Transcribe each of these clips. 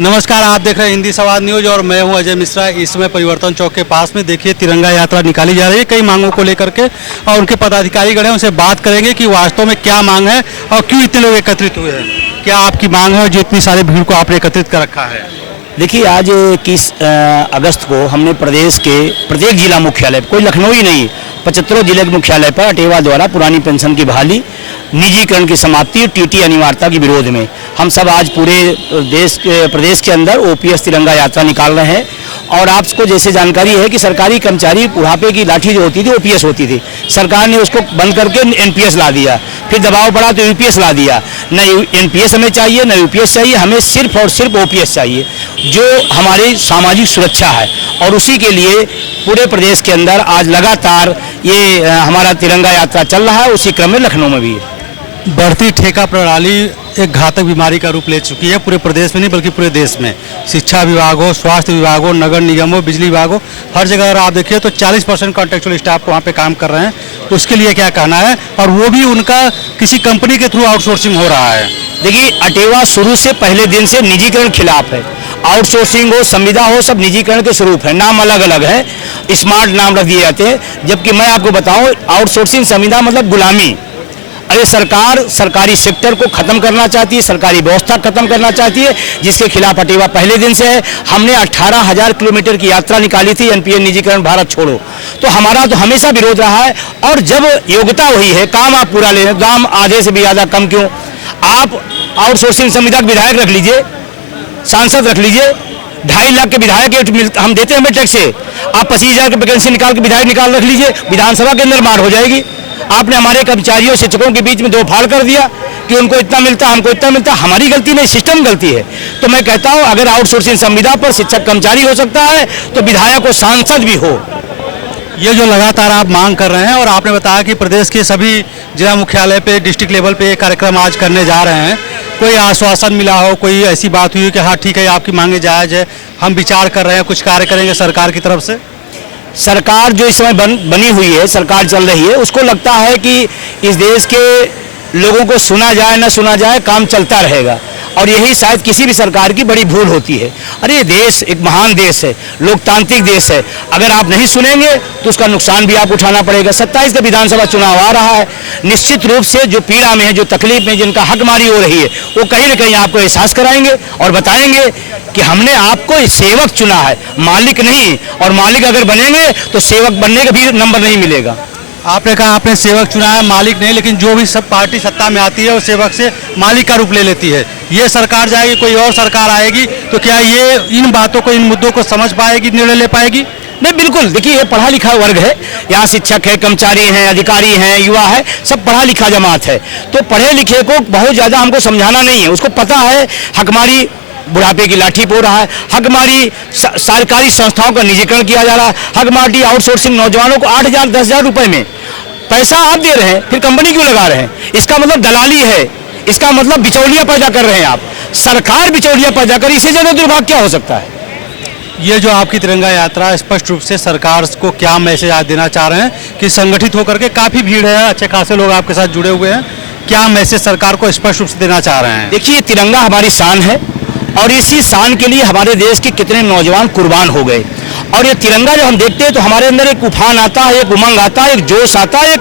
नमस्कार, आप देख रहे हैं हिंदी संवाद न्यूज और मैं हूं अजय मिश्रा। इस समय परिवर्तन चौक के पास में देखिए तिरंगा यात्रा निकाली जा रही है कई मांगों को लेकर के, और उनके पदाधिकारीगण हैं उनसे बात करेंगे कि वास्तव में क्या मांग है और क्यों इतने लोग एकत्रित हुए हैं। क्या आपकी मांग है और जो इतनी सारी भीड़ को आपने एकत्रित कर रखा है? देखिए, आज 21 अगस्त को हमने प्रदेश के प्रत्येक जिला मुख्यालय, कोई लखनऊ ही नहीं, 75 जिले के मुख्यालय पर अटेवा द्वारा पुरानी पेंशन की बहाली, निजीकरण की समाप्ति और टीटी अनिवार्यता के विरोध में हम सब आज पूरे प्रदेश के अंदर ओपीएस तिरंगा यात्रा निकाल रहे हैं। और आपको जैसे जानकारी है कि सरकारी कर्मचारी बुढ़ापे की लाठी जो होती थी ओपीएस होती थी, सरकार ने उसको बंद करके एनपीएस ला दिया, फिर दबाव पड़ा तो यूपीएस ला दिया। न एनपीएस हमें चाहिए न यूपीएस चाहिए, हमें सिर्फ और सिर्फ ओपीएस चाहिए जो हमारी सामाजिक सुरक्षा है। और उसी के लिए पूरे प्रदेश के अंदर आज लगातार ये हमारा तिरंगा यात्रा चल रहा है। उसी क्रम में लखनऊ में भी बढ़ती ठेका प्रणाली एक घातक बीमारी का रूप ले चुकी है, पूरे प्रदेश में नहीं बल्कि पूरे देश में। शिक्षा विभाग हो, स्वास्थ्य विभाग हो, नगर निगम हो, बिजली विभाग हो, हर जगह अगर आप देखिए तो 40% कॉन्ट्रेक्चुअल स्टाफ वहाँ पे काम कर रहे हैं। तो उसके लिए क्या कहना है, और वो भी उनका किसी कंपनी के थ्रू आउटसोर्सिंग हो रहा है? देखिए, अटेवा शुरू से पहले दिन से निजीकरण खिलाफ है। आउटसोर्सिंग हो, संविदा हो, सब निजीकरण के स्वरूप है। नाम अलग अलग है, स्मार्ट नाम रख दिए जाते हैं। जबकि मैं आपको बताऊं, आउटसोर्सिंग संविदा मतलब गुलामी। अरे सरकार सरकारी सेक्टर को खत्म करना चाहती है, सरकारी व्यवस्था खत्म करना चाहती है, जिसके खिलाफ अटेवा पहले दिन से है। हमने 18,000 किलोमीटर की यात्रा निकाली थी एनपीएस निजीकरण भारत छोड़ो। तो हमारा तो हमेशा विरोध रहा है। और जब योग्यता हुई है, काम आप पूरा ले रहे हैं, दाम आधे से भी ज़्यादा कम क्यों? आप आउटसोर्सिंग संविदा के विधायक रख लीजिए, सांसद रख लीजिए, 2.5 लाख के विधायक हम देते हैं हमें टैक्स से। आप 25,000 की वैकेंसी निकाल के विधायक निकाल रख लीजिए, विधानसभा के अंदर मार हो जाएगी। आपने हमारे कर्मचारियों शिक्षकों के बीच में दो फाड़ कर दिया कि उनको इतना मिलता, हमको इतना मिलता। हमारी गलती नहीं, सिस्टम गलती है। तो मैं कहता हूं, अगर आउटसोर्सिंग संविदा पर शिक्षक कर्मचारी हो सकता है तो विधायक और सांसद भी हो। ये जो लगातार आप मांग कर रहे हैं, और आपने बताया कि प्रदेश के सभी जिला मुख्यालय पे, डिस्ट्रिक्ट लेवल पे ये कार्यक्रम आज करने जा रहे हैं, कोई आश्वासन मिला हो, कोई ऐसी बात हुई कि हाँ ठीक है आपकी मांगे जायज़ है, हम विचार कर रहे हैं, कुछ कार्य करेंगे सरकार की तरफ से? सरकार जो इस समय बनी हुई है, सरकार चल रही है, उसको लगता है कि इस देश के लोगों को सुना जाए न सुना जाए, काम चलता रहेगा। और यही शायद किसी भी सरकार की बड़ी भूल होती है। अरे ये देश एक महान देश है, लोकतांत्रिक देश है। अगर आप नहीं सुनेंगे तो उसका नुकसान भी आप उठाना पड़ेगा। 27 का विधानसभा चुनाव आ रहा है, निश्चित रूप से जो पीड़ा में है, जो तकलीफ में, जिनका हकमारी हो रही है, वो कहीं ना कहीं आपको एहसास कराएंगे और बताएंगे कि हमने आपको सेवक चुना है, मालिक नहीं। और मालिक अगर बनेंगे तो सेवक बनने का भी नंबर नहीं मिलेगा। आपने कहा आपने सेवक चुना है, मालिक नहीं, लेकिन जो भी सब पार्टी सत्ता में आती है वो सेवक से मालिक का रूप ले लेती है। ये सरकार जाएगी, कोई और सरकार आएगी, तो क्या ये इन बातों को, इन मुद्दों को समझ पाएगी, निर्णय ले पाएगी? नहीं, बिल्कुल। देखिए, ये पढ़ा लिखा वर्ग है, यहाँ शिक्षक है, कर्मचारी हैं, अधिकारी हैं, युवा है, सब पढ़ा लिखा जमात है। तो पढ़े लिखे को बहुत ज़्यादा हमको समझाना नहीं है, उसको पता है हकमारी बुढ़ापे की लाठी पो रहा है, हकमारी सरकारी संस्थाओं का निजीकरण किया जा रहा है, हकमारी आउटसोर्सिंग नौजवानों को 8,000 10,000 रुपए में पैसा आप दे रहे हैं, फिर कंपनी क्यों लगा रहे हैं? इसका मतलब दलाली है, इसका मतलब बिचौलिया पैदा कर रहे हैं आप। सरकार बिचौलिया पैदा कर, इससे ज़्यादा दुर्भाग्य क्या हो सकता है? ये जो आपकी तिरंगा यात्रा स्पष्ट रूप से सरकार को क्या मैसेज आज देना चाह रहे हैं कि संगठित होकर के काफ़ी भीड़ है, अच्छे खासे लोग आपके साथ जुड़े हुए हैं, क्या मैसेज सरकार को स्पष्ट रूप से देना चाह रहे हैं? देखिए, तिरंगा हमारी शान है और इसी शान के लिए हमारे देश के कितने नौजवान कुर्बान हो गए। और ये तिरंगा जब हम देखते हैं तो हमारे अंदर एक उफान आता है, एक उमंग आता है, एक जोश आता है,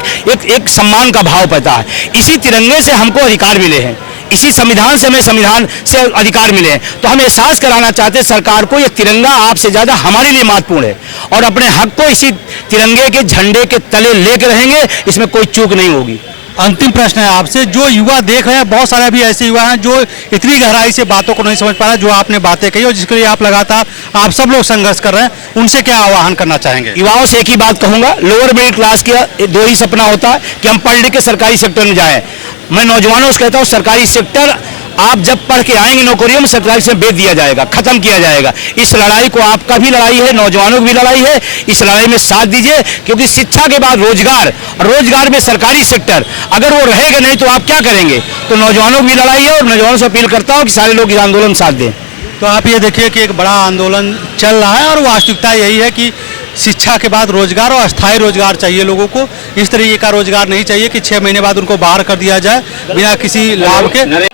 एक सम्मान का भाव पैदा है। इसी तिरंगे से हमको अधिकार मिले हैं, इसी संविधान से हमें संविधान से अधिकार मिले हैं। तो हम एहसास कराना चाहते हैं सरकार को, ये तिरंगा आपसे ज़्यादा हमारे लिए महत्वपूर्ण है और अपने हक को इसी तिरंगे के झंडे के तले लेकर रहेंगे, इसमें कोई चूक नहीं होगी। अंतिम प्रश्न है आपसे, जो युवा देख रहे हैं, बहुत सारे अभी ऐसे युवा हैं जो इतनी गहराई से बातों को नहीं समझ पा रहे, जो आपने बातें कही और जिसके लिए आप लगातार आप सब लोग संघर्ष कर रहे हैं, उनसे क्या आह्वान करना चाहेंगे? युवाओं से एक ही बात कहूंगा, लोअर मिडिल क्लास का दो ही सपना होता है कि हम पढ़ लिख के सरकारी सेक्टर में जाएं। मैं नौजवानों से कहता हूँ, सरकारी सेक्टर आप जब पढ़ के आएंगे नौकरियों में, सरकारी से बेच दिया जाएगा, खत्म किया जाएगा। इस लड़ाई को आपका भी लड़ाई है, नौजवानों की भी लड़ाई है, इस लड़ाई में साथ दीजिए। क्योंकि शिक्षा के बाद रोजगार, रोजगार में सरकारी सेक्टर अगर वो रहेगा नहीं तो आप क्या करेंगे? तो नौजवानों की भी लड़ाई है और नौजवानों से अपील करता हूँ कि सारे लोग इस आंदोलन में साथ दें। तो आप ये देखिए कि एक बड़ा आंदोलन चल रहा है और वास्तविकता यही है कि शिक्षा के बाद रोजगार और अस्थायी रोजगार चाहिए लोगों को। इस तरीके का रोजगार नहीं चाहिए कि 6 महीने बाद उनको बाहर कर दिया जाए बिना किसी लाभ के।